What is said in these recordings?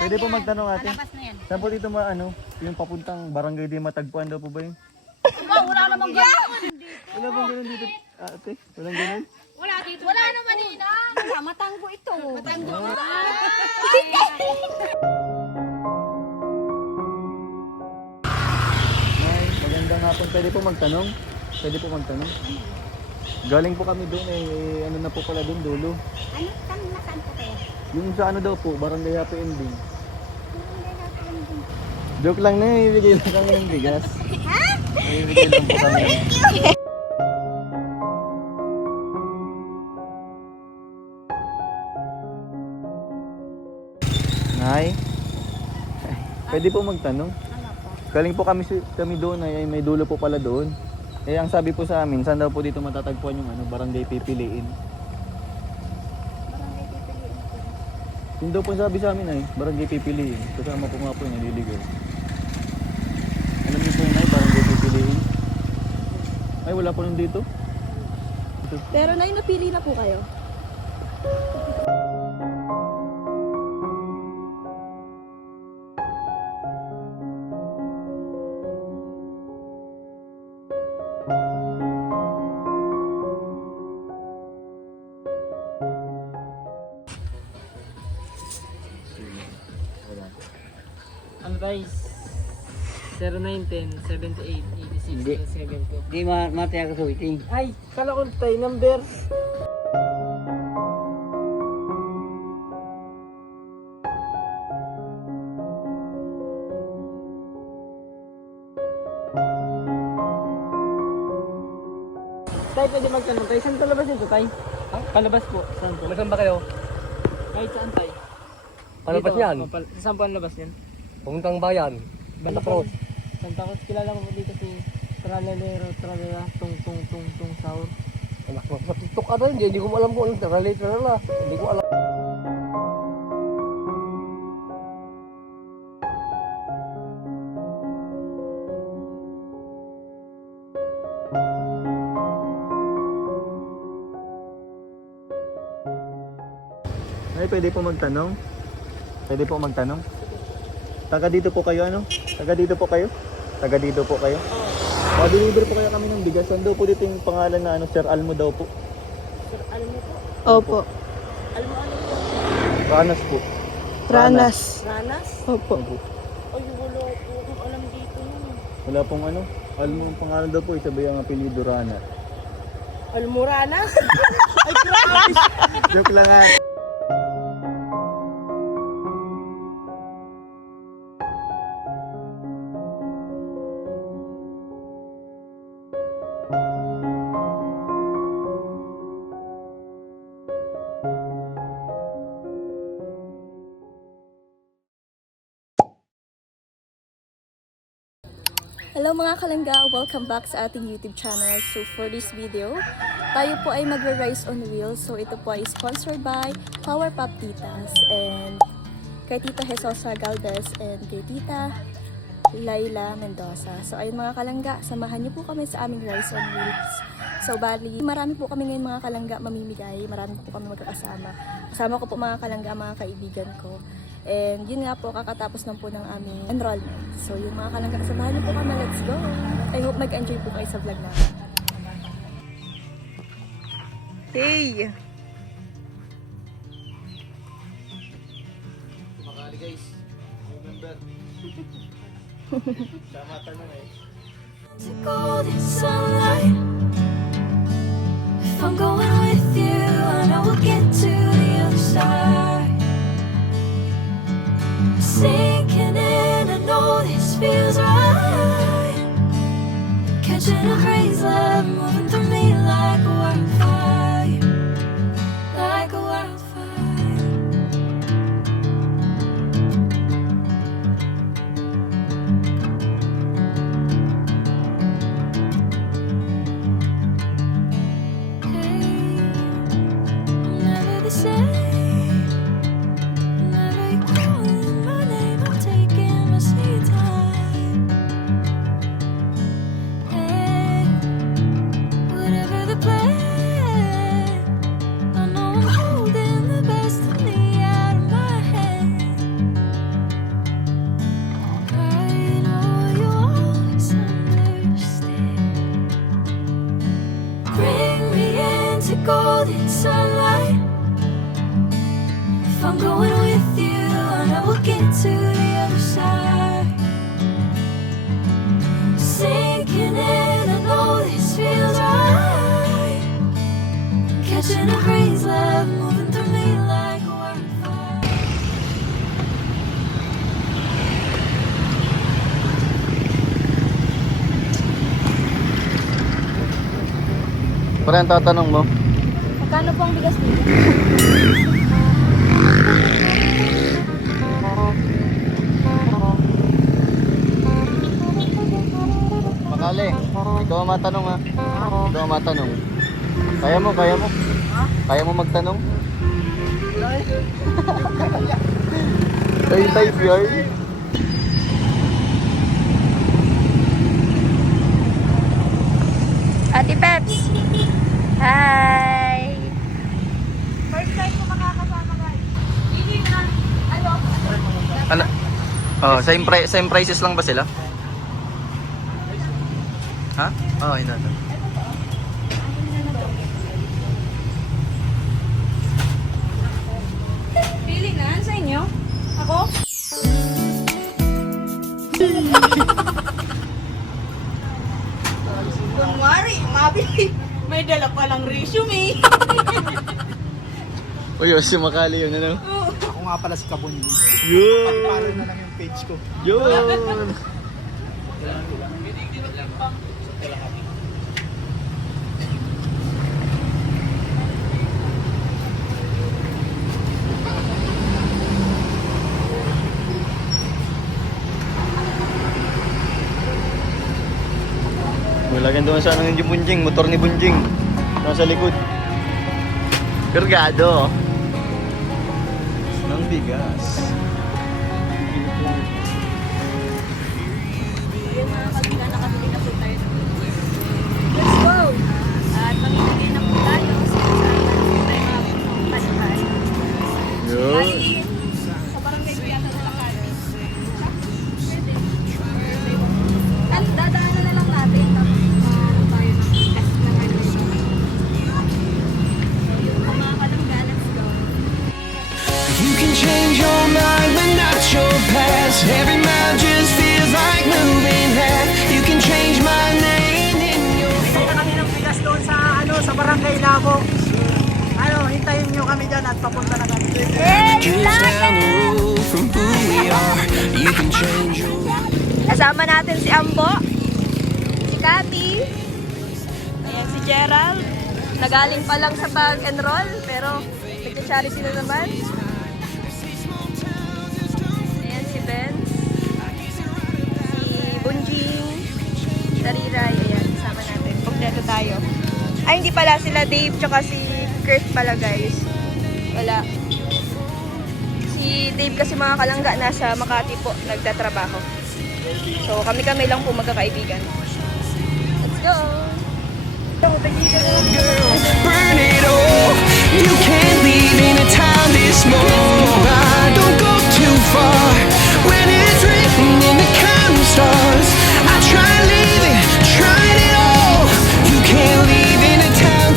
Pwede po magtanong ate. Palabas na yan. Saan po dito yung papuntang barangay di matagpuan daw po ba yun? Wala namang gano'n. Wala bang ganun dito ate? Walang ganun? Wala dito. Wala naman ina. Wala, matanggo ito. Matanggo. Nay, magandang hapon. Pwede po magtanong? Pwede po magtanong? Galing po kami doon ano na po pala doon, dulo. Ano? Nasaan po kayo? Yung sa daw po, barangay happy ending. Joke lang na, ibigay lang kami ng bigas. Ha? Ibigay lang po kami. Nay, pwede po magtanong? Ano po? Galing po kami doon ay may dulo po pala doon. Ang sabi po sa amin, saan daw po dito matatagpuan yung barangay pipiliin? Barangay pipiliin po. Yun daw po sabi sa amin ay, barangay pipiliin. Kasama po nga po yung naliligaw. Alam niyo po yun ay, barangay pipiliin? Ay, wala po nun dito? Pero napili na po kayo. Ano guys? 0910 78 86 70. Di mataya ka sa waiting. Ay, kala ko tayo number. Tay, pwede magtanong tayo. Saan palabas nito, tay? Ha? Palabas po. Saan po? Saan ba kayo? Kahit saan, tay? Palabas Dito, yan? Saan po ang labas niyan? Puntang bayan. Santa Cruz. Santa Cruz, kilala ko po dito si Tralalero, Tralala, Tung Tung Tung Tung Saur. Anak mo, matutok ka rin. Hindi ko alam kung anong relate na. Hindi ko alam. Ay, pwede po magtanong? Pwede po magtanong? Taga dito po kayo Taga dito po kayo? Taga dito po kayo? Pa-deliver po kaya kami ng bigas. Saan daw po dito yung pangalan na Sir Almo daw po? Sir, alam mo po? Opo. Alam mo ano po? Ranas po. Ranas. Ranas? Opo. Opo. Ay, wala po akong alam dito nun. Wala pong Almo ang pangalan daw po, isabay ang apelido Ranas. Almoranas? Joke lang nga. Hello mga kalangga! Welcome back sa ating YouTube channel. So for this video, tayo po ay magre-Rice on Wheels. So ito po ay sponsored by Power Pop Titas and kay Tita Jesosa Galvez and kay Tita Laila Mendoza. So ayun mga kalangga, samahan niyo po kami sa aming Rice on Wheels. So bali, marami po kami ngayon mga kalangga mamimigay. Marami po kami magkakasama. Kasama ko po mga kalangga, mga kaibigan ko. And yun nga po, kakatapos lang po ng aming enrollment. So yung mga kalangga, samahan niyo po kami. Let's go! I hope mag-enjoy po kayo sa vlog namin. Hey! Makali guys. Remember. Tama tanong To golden sunlight. If I'm going with you, I know we'll get to the other side. Sinking in, I know this feels right. Catching a crazy love, moving through me like a wildfire, like a wildfire. I'm never the same. Whenever you're calling my name, I'm taking my sweet time. Hey, Pre, ang tatanong mo? Magkano po ang bigas dito? Makali, ikaw ang matanong ha. Ikaw ang matanong. Kaya mo, kaya mo. Kaya mo magtanong? Ay, type yun. Ate Peps! Hi! First time ko makakasama guys. Hindi na, ano? Ano? Oh, same prices lang ba sila? Ha? Oh, hindi na. Pili na, sa inyo? Ako? Kunwari, mabili. May dala palang resume. Uy, si Makali yun, ano? Ako nga pala si Kabon. Yun! Follow na lang yung page ko. Yun! Mulagyan doon sa yung Bunjing, motor ni Bunjing. Nasa likod. Kargado. Ng bigas. Ayun mga kabila, nakabili na po tayo. Let's go! At mamimili na po tayo. Saan tayo makapalitan? Yun. Sa barangay ko yata na lang kami. Pwede. Dadaanan na lang natin. Tapos tayo ng test ng ano yun. So yung mga kalangga, let's go. You can change your mind, but not your past. Every mile just feels like moving half. You can change my name in your Kaya kami ng bigas doon sa sa barangay Labo. Hintayin nyo kami dyan at papunta na kami. just down the road from who we are. You can change your Kasama natin si Ambo, si Cathy, ayan si Gerald. Nagaling pa lang sa pag-enroll, pero nagka-charity na naman. Ayan si Ben, si Bunjing, si Tariray, ayan, kasama natin. Kompleto tayo. Ay, hindi pala sila Dave, tsaka si Kurt pala guys. Wala. Si Dave kasi mga kalangga nasa Makati po, nagtatrabaho. So kami-kami lang po magkakaibigan. Let's go! burn it all. You can't leave in a town this small. Don't go too far when it's written in the counting stars. I tried leaving, tried it all. You can't leave in a town.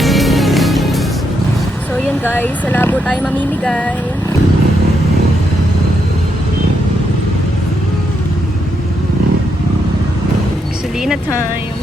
So yun guys, sa labo tayo mamimigay. Gasolina time.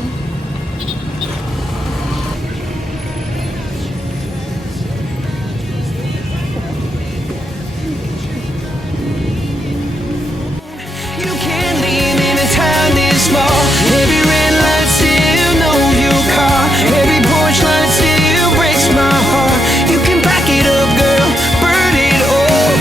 You can't leave in a town this small. Every red light still knows your car. Every porch light still breaks my heart. You can back it up, girl, burn it all.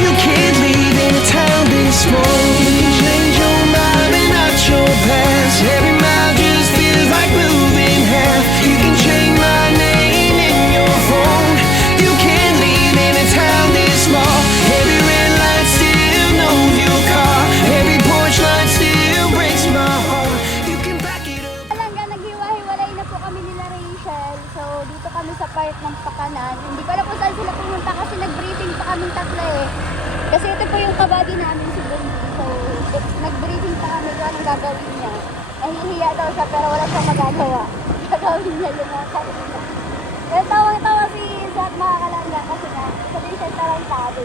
You can't leave in a town this small. You can change your mind and not your past. Every mile just feels like moving half. You can change my name in your phone. You can't leave in a town this small. Every red light still knows your car. Every porch light still breaks my heart. You can back it up. Palangga, naghiwa-hiwalay na po kami nila Rachel. So, dito kami sa part ng Pakanan. Hindi ko alam kung saan sila pumunta kasi nag-briefing pa kaming tatlo eh. Kasi ito po yung kabady namin si Bundy. So, nag-briefing pa kami kung anong gagawin niya. Nahihiya daw siya pero wala siyang magagawa. Gagawin niya yung mga kanina. Kaya tawang-tawa si Zach mga kalangga kasi nga, sabihin siya tarantado.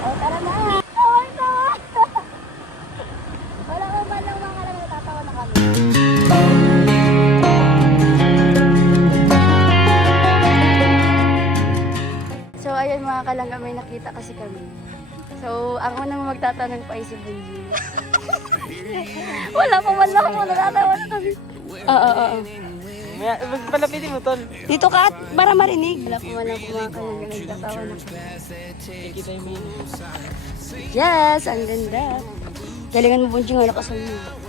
O, tara na! Tawang-tawa! Wala ka man lang mga kalangga, tatawa na kami. So ayun mga kalangga, may nakita kasi kami. So ang unang magtatanong pa ay si Bunji. Wala pa man lang ako, natatawa na kami. Oo. Palapitin mo, tol. Dito ka at para marinig. Wala po man lang kumakain. Nagtatawa na po. Yes, ang ganda. Galingan mo po yung lakasan mo.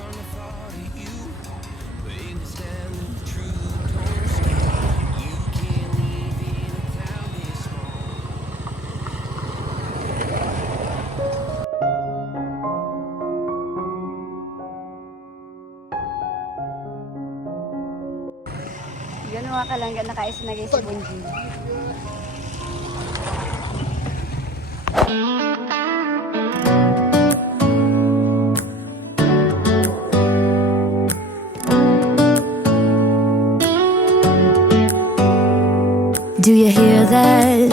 Yan mga kalangga na kaisinagay sa Bunjing. Do you hear that?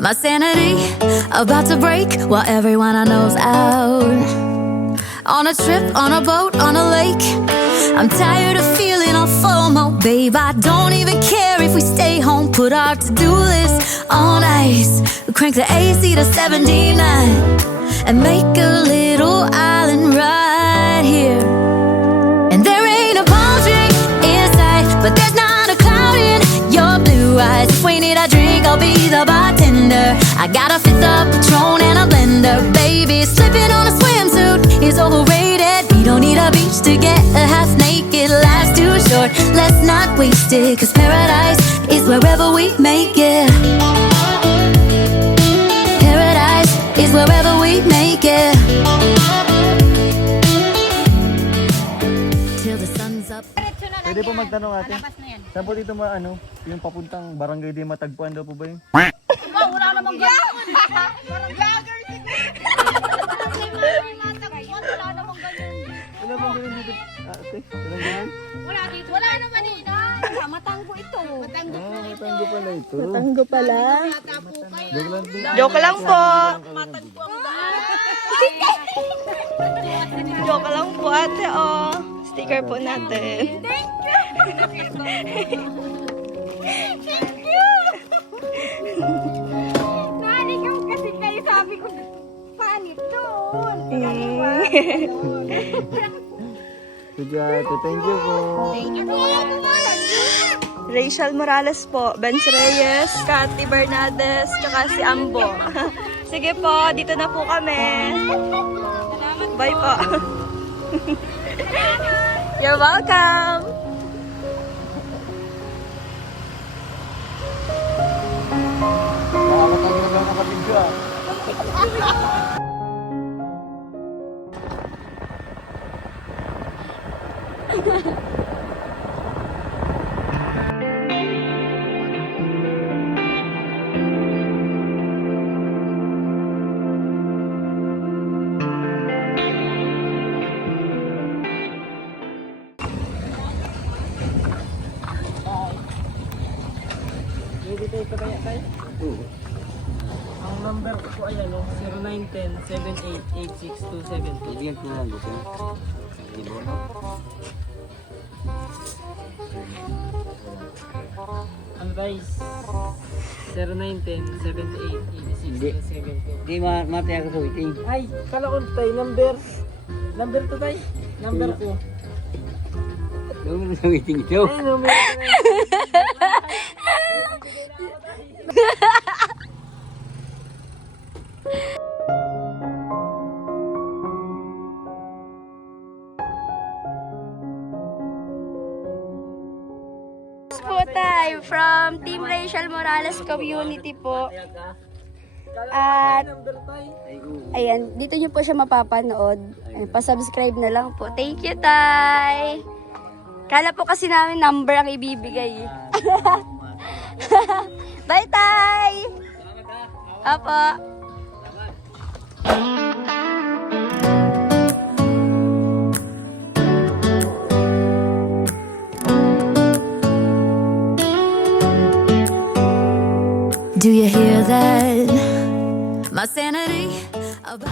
My sanity about to break while everyone I know's out. On a trip, on a boat, on a lake. I'm tired of feeling all FOMO, babe. I don't even care if we stay home. Put our to-do list on ice. We crank the AC to 79 and make a little island right here. And there ain't a palm tree in sight, but there's not a cloud in your blue eyes. If we need a drink, I'll be the bartender. I got a fifth of Patron and a blender, baby. Slipping on a swimsuit is overrated. We don't need a beach to get a half naked. Life's too short, let's not waste it. Cause paradise is wherever we make it. Paradise is wherever we make it. Till the sun's up. Pwede po magtanong ate. Saan po dito yung papuntang Barangay Di Matagpuan daw po ba yun? Wala namang ganun. Wala namang ganun. Wala bang ganun dito? Ate, walang ganun? Wala dito. Wala naman dito. Matanggo ito. Matanggo. Matanggo pala ito. Matanggo pala. Joke lang po. Joke lang po. Joke lang po ate, oh. Sticker po natin. Naligaw kasi kayo, sabi ko, panit doon. Sige ate, thank you po. Rachel Morales po, Benz Reyes, Cathy Bernades, tsaka si Ambo. Sige po, dito na po kami. Bye po. You're welcome. Nakakatagod lang kapatid ko ah. Pwede tayo pa kaya tayo? Ang number ko po ay 0910-7886-270. Ibigyan ko lang dito. Ano guys? 0910-7886-270. Di matay ako sa waiting. Ay, kala ko tayo number. Number to tayo. Number ko. Doon sa waiting ito. Ay, number ko na. Po tayo from Team Rachel Morales Community po. At ayan, dito nyo po siya mapapanood. Ayan, pa-subscribe na lang po. Thank you, Tay! Kala po kasi namin number ang ibibigay. Bye, Tay! Apo. Do you hear that? My sanity about.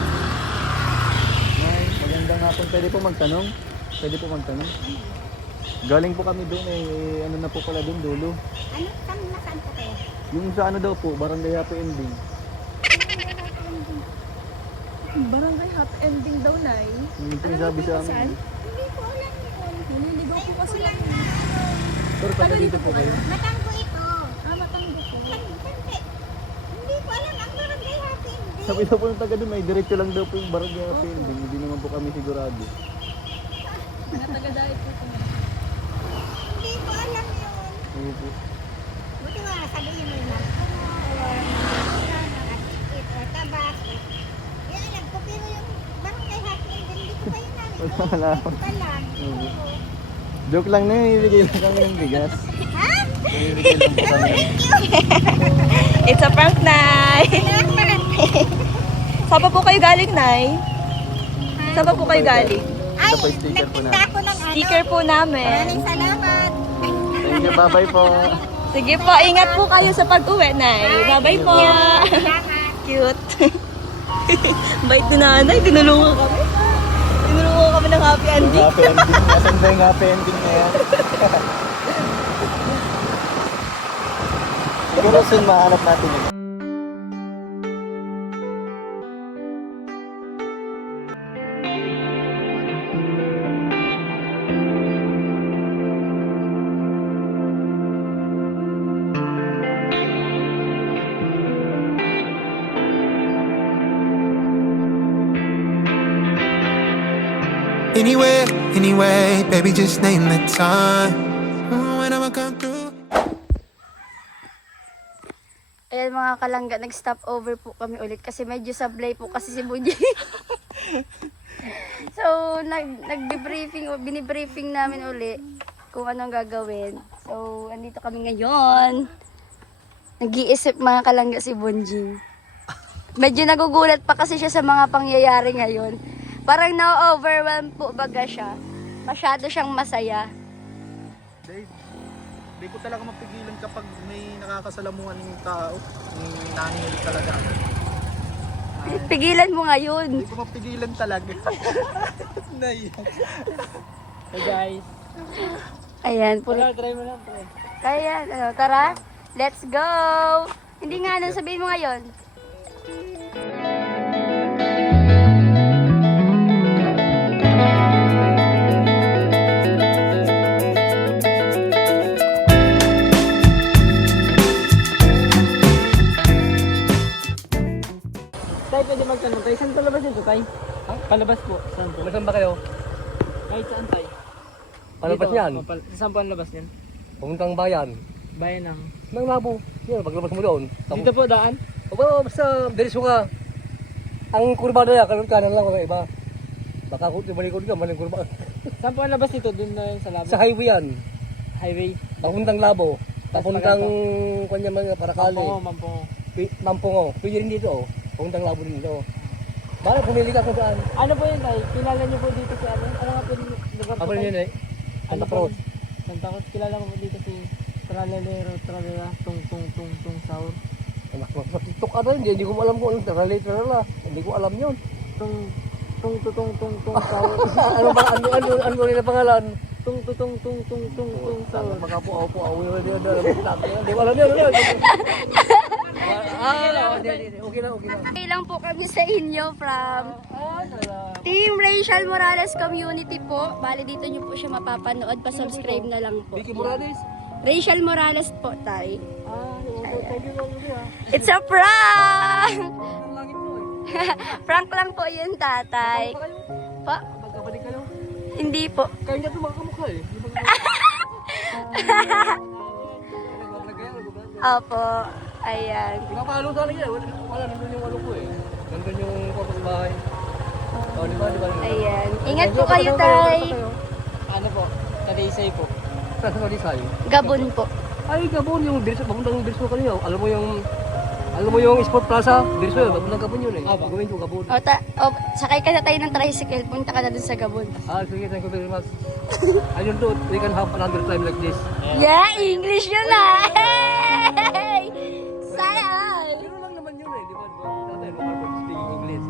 Ay, magandang hapon. Pwede po magtanong? Pwede po magtanong? Galing po kami doon ano na po pala doon, dulo. Ano? Saan po kayo? Yung sa ano daw po, Barangay Happy Ending. Barangay happy ending daw, Nay. Yung sinasabi sa amin. Hindi ko alam yun. Nililigaw po kasi lang. Pero taga dito po kayo. Matanggo ito. Matanggo po. Hindi ko alam ang barangay happy ending. Sabi daw po ng taga doon, may diretso lang daw po yung barangay happy ending. Hindi naman po kami sigurado. Hindi ko alam yun. Oo po. Buti wala sabihin mo lang. Tabas. Yan alam ko pero yung barangay happy ending hindi ko pa yun namin. Wala po. Ito lang. Oo. Joke lang na, ibigay lang kami ng bigas. Ha? Ibigay lang po kami. It's a prank, Nay! Saan pa po kayo galing, Nay? Saan pa po kayo galing? Ito po yung sticker po Nagtinda na. ako ng ano. Sticker po namin. Maraming salamat. Thank you, bye-bye po. Sige po, ingat po kayo sa pag-uwi, Nay. Bye-bye po. Salamat. Cute. Bait na nanay, tinulungan kami. Tinulungan kami ng happy ending. Happy ending. Asan ba yung happy ending na yan? Siguro soon mahanap natin yun. Anywhere, anyway, baby, just name the time. When I'ma come through. Ayan mga kalangga, nag-stop over po kami ulit kasi medyo sablay po kasi si Bunji. So, nag-debriefing, binibriefing namin uli kung anong gagawin. So, andito kami ngayon. Nag-iisip mga kalangga si Bunji. Medyo nagugulat pa kasi siya sa mga pangyayari ngayon. Parang na-overwhelm po baga siya. Masyado siyang masaya. Dave, di ko talaga mapigilan kapag may nakakasalamuhan ng tao. Nanginig talaga. Pigilan mo ngayon. Hindi ko mapigilan talaga. Nay. Hey guys. Ayan, puro. Try mo lang, pre. Kaya, ano, tara, let's go! Hindi nga, ano sabihin mo ngayon? Tay, pwede magtanong. Tay, saan palabas nito, Tay? Palabas po. Saan po? Saan ba kayo? Kahit saan, Tay? Palabas Dito, niyan? Saan po ang labas niyan? Puntang bayan. Bayan ng... Nang labo. Yan, paglabas mo doon. Dito po daan? O basta, diretso ka. Ang kurbada yan, kanan lang mga iba. Baka kung malikod ka, maling kurbada. Saan po ang labas nito? Doon na yung sa labo? Sa highway yan. highway. Papuntang labo. Papuntang kanya mga parakali. Mampungo. Mampungo. Pwede rin dito. Oh. Papuntang labo rin dito. Bala, pumili ka kung saan. Ano po yun, Tay? Kilala niyo po dito si ano? Ano nga po yung lugar po, Ako Tay? rin yun eh. Santa Ano po? Cruz. Santa Cruz. Kilala ko po dito si Tralalero, Tralala, Tung Tung Tung Tung Saur. TikTok ka rin. Hindi ko alam kung anong relate na. Hindi ko alam yun. Tung Tung Tung Tung Tung Tung Saur. Ano ba? Ano rin ang pangalan? Tung Tung Tung Tung Tung Tung Tung Saur. Makapuaw-puaw yun. Hindi ko alam yun. Okay lang. Okay lang po kami sa inyo from Team Rachel Morales Community po. Bali dito nyo po siya mapapanood. Pa-subscribe na lang po. Vicky Morales. Rachel Morales po, Tay. Thank you. It's a prank! Ang langit mo eh. Prank lang po yun, Tatay. Pa? Magkabalik kayo. Hindi po. Kaya nga ito makakamukha eh. Opo. Ayan. Pinapalo sana yan. Wala, nandun yung ano ko eh. Nandun yung korpos bahay. O, di ba? Ayan. Ingat po kayo, Tay. Ano po? Talisay po. Saan sa Disay? Gabon po. Ay, Gabon, yung Dirso, papuntang Dirso kanina. Alam mo yung Sport Plaza, Dirso yun, papuntang Gabon yun eh. Aba. Gawin ko Gabon. Sakay ka na tayo ng tricycle. Punta ka na dun sa Gabon. Sige, thank you very much. Ayun to, we can have another time like this. Yeah, English yun ah! Hey! Sana all! Pero lang naman yun eh, di ba? Dati, no, are speaking English.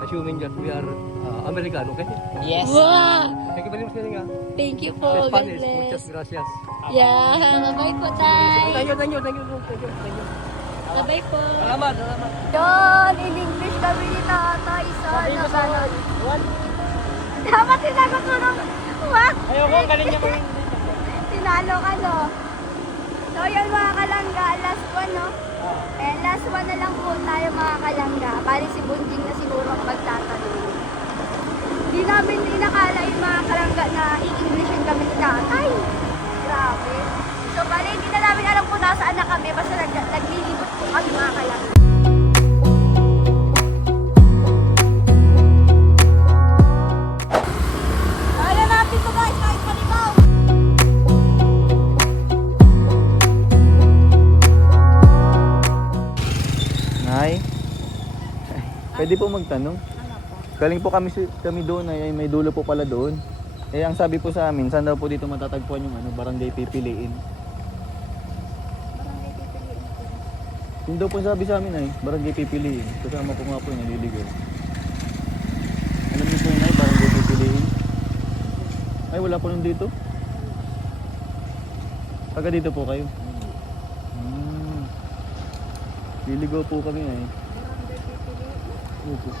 Assuming that we are American, okay? Yes. Wow! Thank you very much, Kalinga. Thank you Sa po. God Spanish, muchas bless. gracias. Yeah, bye po, Tay. Thank you. Bye po. Salamat. Yun, in English kami ni Tatay. Sana. Dapat sinagot mo nung... What? Ayoko, galing niya mga Si sinalok ano. So yun mga kalangga, last one no? Eh, last one na lang po tayo mga kalangga. Bali si Bunjing na siguro ang magtatanong. Di namin inakala yung mga kalangga na i-Englishin kami ni tatay. Grabe. So bali hindi na namin alam kung nasaan na kami. Basta naglilibot po kami mga kalangga. Kaya natin to guys, kahit palibaw. Nay? Pwede po magtanong? Galing po kami doon ay may dulo po pala doon. Eh ang sabi po sa amin, saan daw po dito matatagpuan yung barangay pipiliin? Barangay pipiliin po. Yun daw po sabi sa amin ay, barangay pipiliin. Kasama po nga po yung naliligaw. Alam niyo po yun ay, barangay pipiliin? Ay wala po nun dito? Taga dito po kayo? Liligaw po kami ay. Opo.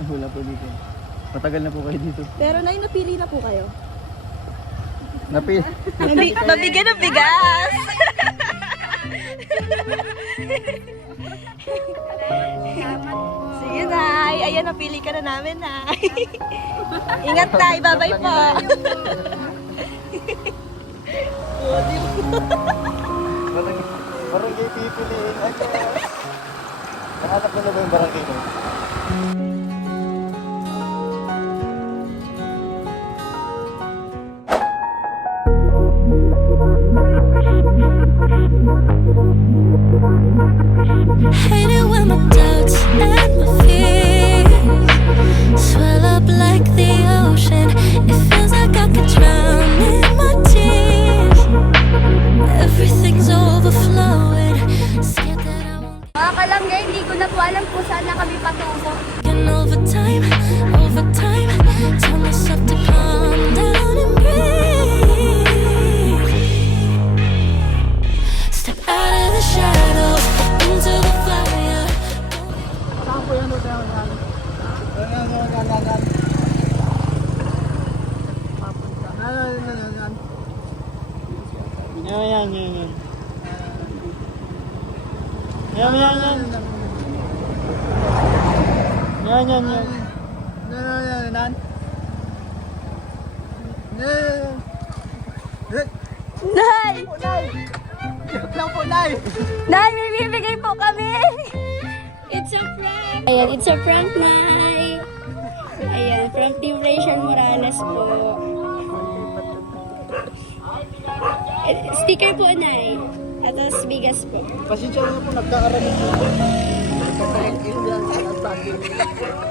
Ay, wala po dito. Matagal na po kayo dito. Pero nay, napili na po kayo. Mabigyan ng bigas! Sige nay, ayan napili ka na namin nay. Ingat nay, bye-bye po. Barangay pipiliin. Ay, nahanap na ba yung barangay ko? Hate it when my doubts and my fears swell up like the ocean. It feels like I could drown in my tears. Everything's overflowing. Scared that I won't Mga kalangga, hindi ko na po alam kung saan na kami patungo. get over time. Tell myself to calm down and breathe. Step out of the shadows into the fire. Saan po yan? Yan. Nay! Joke lang po, Nay. Nay, may bibigay po kami! It's a prank! Ayan, it's a prank, Nay! Ayan, from Team Rachel Morales po. Sticker po, Nay. At tapos bigas po. Pasensya na po, nagkaaral po.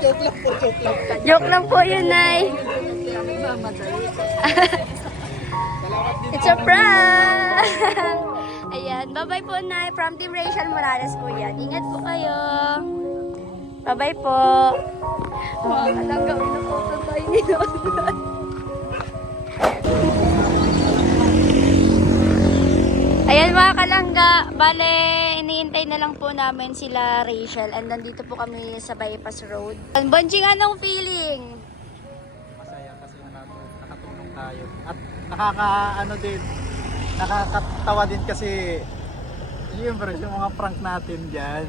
Joke lang po. Joke lang po yun, Nay. It's a prank! Ayan, bye-bye po, Nay. From Team Rachel Morales po yan. Ingat po kayo. Bye-bye po. Mga kalangga, unakotan tayo ni London. Ayan mga kalangga, bale, iniintay na lang po namin sila Rachel and nandito po kami sa Bypass Road. Bonjing, anong feeling? Masaya kasi nakatulong tayo. At nakakatawa din kasi siyempre yung mga prank natin dyan.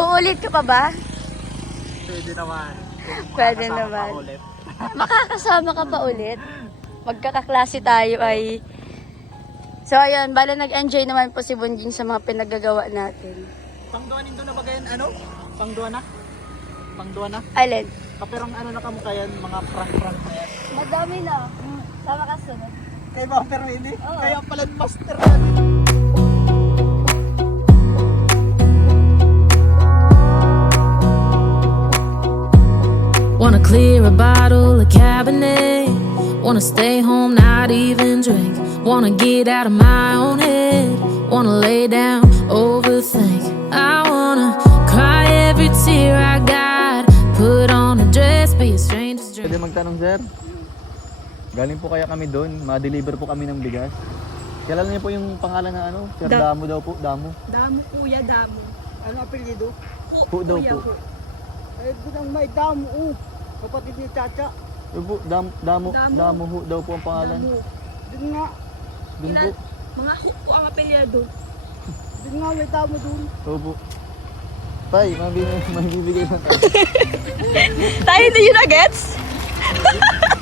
Uulit ka pa ba? Pwede naman. Pwede Makakasama naman. pa ulit. Makakasama ka pa ulit? Magkakaklase tayo ay... So ayun, bale nag-enjoy naman po si Bonjing sa mga pinagagawa natin. Pangduanin doon na ba ganyan? Ano? Pangduana? Pangduana? Alin? Kaperang ano na kamo kayan, mga prank-prank na yan. Madami na. Sama ka sunod. Kay Ma'am Permini? Oo. Kaya pala master natin. Wanna clear a bottle of Cabernet. Wanna stay home, not even drink. Wanna get out of my own head. Wanna lay down, overthink. I wanna cry every tear I got. Put on a dress, be a stranger's dream. Pwede magtanong, sir? Galing po kaya kami doon, ma-deliver po kami ng bigas. Kilala niyo po yung pangalan na ano? Sir Damo daw po, Damo. Damo, kuya, damo. Ano apelyido? Po daw po. Eh, binang may damo, kapatid ni Chacha. Yun po, damo ho daw po ang pangalan. Din nga, Dun po. Mga po ang apelyado. din nga may damo dun. Opo. Tay, mabibigay lang tayo. Tayo, hindi yun na gets?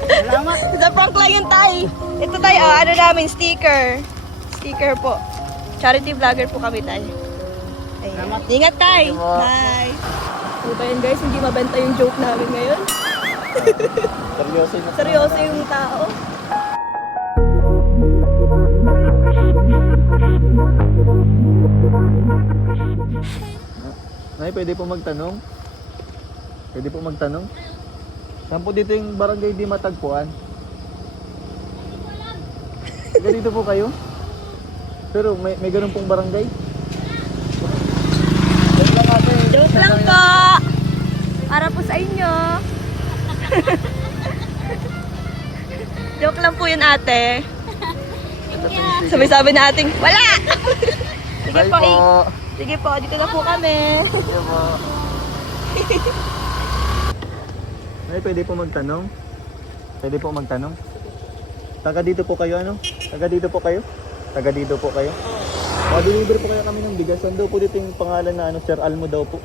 Salamat. Sa prank lang yun tayo. Ito tayo, ano namin, sticker. Sticker po. Charity vlogger po kami tayo. Ayan. Ingat tayo. Bye. So tayo guys, hindi mabenta yung joke namin ngayon. Seryoso na. Seryoso yung tao. Nay, pwede po magtanong? Pwede po magtanong? Saan po dito yung barangay di matagpuan? Ganito po kayo? Pero may ganun pong barangay? Joke lang po. Para po sa inyo. Joke lang po yun ate. Sabi-sabi na ating, wala! Sige Bye po, po. sige po, dito na po kami. Sige po. Nay, pwede po magtanong? Pwede po magtanong? Taga dito po kayo ano? Taga dito po kayo? Taga dito po kayo? Deliver po kaya kami ng bigas. Ando po dito yung pangalan na ano, Sir Almo daw po.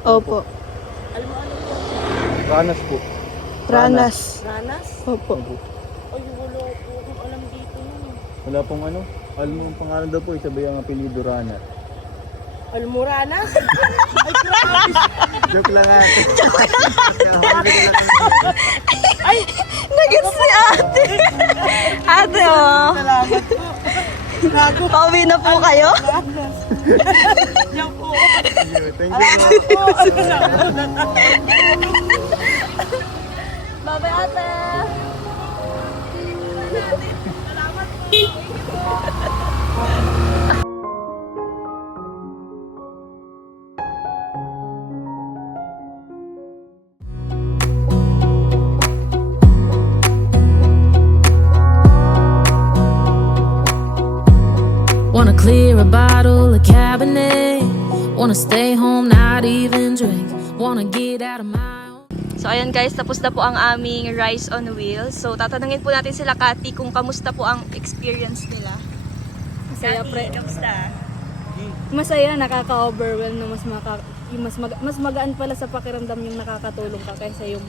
Opo. Ranas po. Ranas. Ranas? Opo. Opo. Ay, wala po akong alam dito nun. Wala pong ano? Almo ang pangalan daw po, isabay ang apelido Ranas. Almoranas? Joke lang ate. Nagets si ate. Ate, oh. Salamat po. Gago. Pauwi na po kayo? Yan po. Thank you po. Bye-bye, ate. Wanna clear a bottle of Cabernet. Wanna stay home, not even drink. Wanna get out of my own. So ayan guys, tapos na po ang aming Rice on Wheels. So tatanungin po natin sila Kati kung kamusta po ang experience nila. Masaya, pre. Kamusta? Masaya, nakaka-overwhelm na mas magaan pala sa pakiramdam yung nakakatulong ka kaysa yung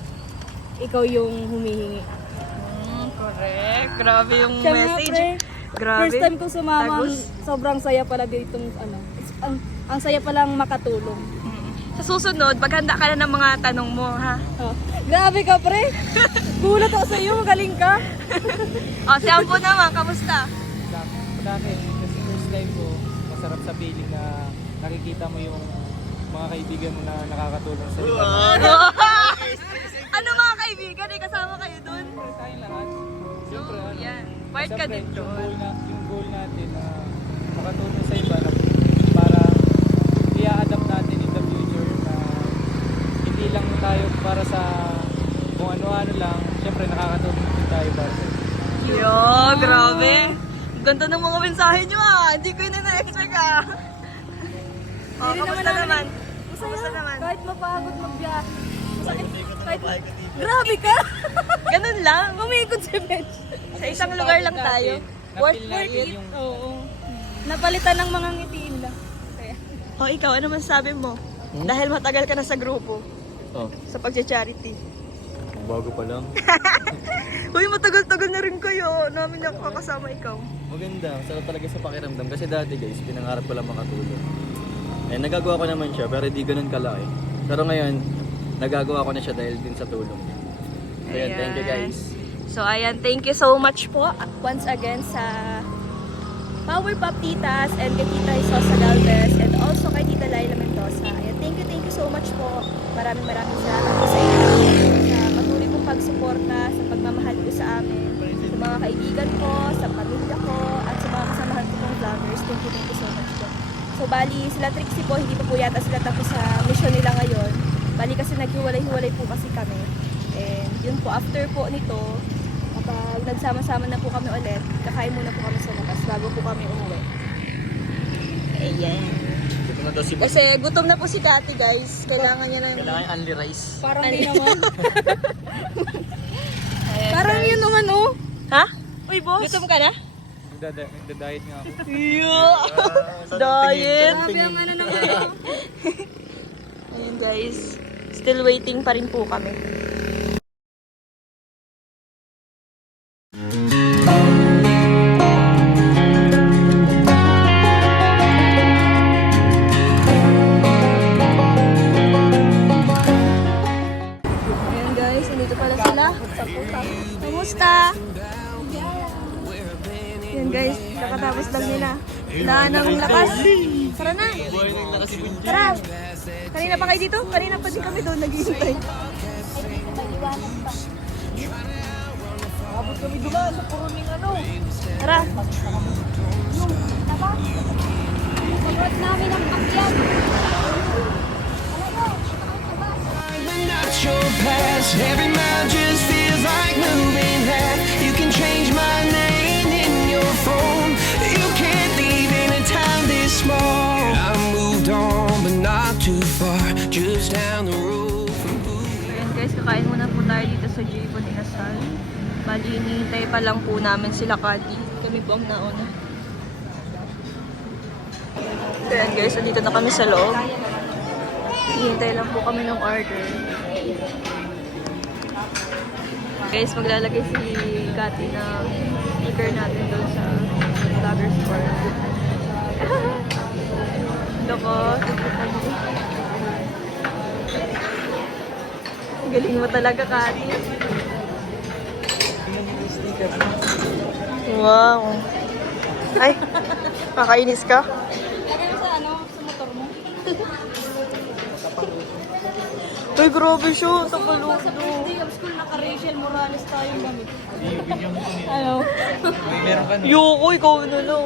ikaw yung humihingi. Correct. Grabe yung Siya nga, message. pre. Grabe. First time kong sumama, Tagos. sobrang saya pala ditong ano. Ang saya palang makatulong. Sa susunod, maghanda ka na ng mga tanong mo, ha? Oh. Grabe ka, pre. Gulat ako sa iyo, magaling ka. O, si Ampo naman, kamusta? Dati, kasi first time ko, masarap sa feeling na nakikita mo yung mga kaibigan mo na nakakatulong sa iba. Ano mga kaibigan? Eh, kasama kayo dun? Siyempre tayong lahat. Siyempre, So, ano, yan. Part ka siyempre, din yung doon. yung goal natin na makatulong sa iba na para i-adapt natin in the future na hindi lang tayo para sa kung ano-ano lang. Siyempre, nakakatulong din tayo para sa iba. Yo, grabe. Ganda ng mga mensahe nyo ah. Hindi ko yun na-expect ah. O, kamusta naman? Kamusta naman? Kahit mapagod magbiyahe. Grabe ka. Ganun lang. Umikot si Bench. Sa isang lugar lang tayo. Worth it. Yung Oo. Napalitan ng mga ngitiin lang. O, ikaw, ano masasabi mo? Dahil matagal ka na sa grupo. Oh, Sa pagcha-charity. bago pa lang. Uy, matagal-tagal na rin kayo. Namin nakakasama ikaw. Maganda, sarap talaga sa pakiramdam. Kasi dati guys, pinangarap ko lang makatulong. Eh, nagagawa ko naman siya, pero di ganun kalaki. Pero ngayon, nagagawa ko na siya dahil din sa tulong niya. So, yan, thank you guys. So, ayan, thank you so much po once again sa Power Pop Titas and kay Tita Isosa Galvez and also kay Tita Laila Mendoza. Ayan, thank you so much po. Maraming salamat po sa inyo sa patuloy kong pagsuporta, sa pagmamahal ko sa amin, sa mga kaibigan ko, sa pamilya ko, at sa mga kasamahan ko pong vloggers. Thank you so much po. So, bali, sila Trixie po, hindi pa po yata sila tapos sa mission nila ngayon. Bali kasi naghiwalay-hiwalay po kasi kami. And yun po, after po nito, kapag nagsama-sama na po kami ulit, kakain muna po kami sa labas bago po kami umuwi. Ayan. Kasi gutom na po si Kati, guys. Kailangan niya ng... Kailangan yung only rice. Parang di naman. Ayan, Parang guys. yun naman, oh. Ha? Uy, boss. Gutom ka na? Nagda-diet nga ako. Diet. Grabe ang ano naman, oh. Ayan, guys. Still waiting pa rin po kami. Ayan, guys. Nandito pala sila. Kamusta? Ayan, guys. Nakatapos lang nila. Daan ng lakas. Tara na. Tara. Kanina pa kayo dito? Kanina pa din kami doon naghihintay. Abot kami dumaan sa puruning ano. Tara. Pagod namin ang pakyan. But not your past. Every mile just feels like moving half. You can change my name in your phone. You can't leave in a town this small. I moved on, but not too far. Just down the road from Ayan, guys, kakain muna po tayo dito sa J-Bon Inasal. Bali, hinihintay pa lang po namin sila Kati. Kami po ang nauna. Ayan, guys, nandito na kami sa loob. Hinihintay lang po kami ng order. Guys, maglalagay si Kati ng sticker natin doon sa vlogger store. Loko. Galing mo talaga, Kati. Wow. Ay, kakainis ka? Lagay mo sa ano, sa motor mo. Uy, grabe siya. Sa Tapaludo. school, naka-Rachel Morales tayong gamit. Ano? Meron ka Yoko, ikaw na lang.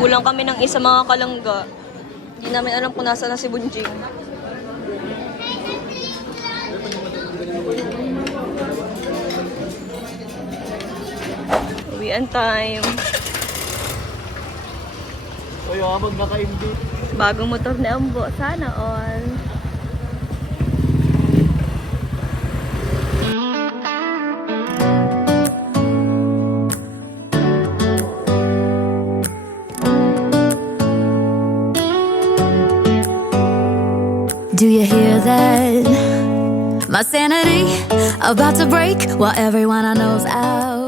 Kulang kami ng isa mga kalangga. Hindi namin alam kung nasa na si Bunjing. Uwian time. Uy, magkaka-MD. Bagong motor na Ambo. Sana all. Do you hear that? My sanity about to break while everyone I know's out.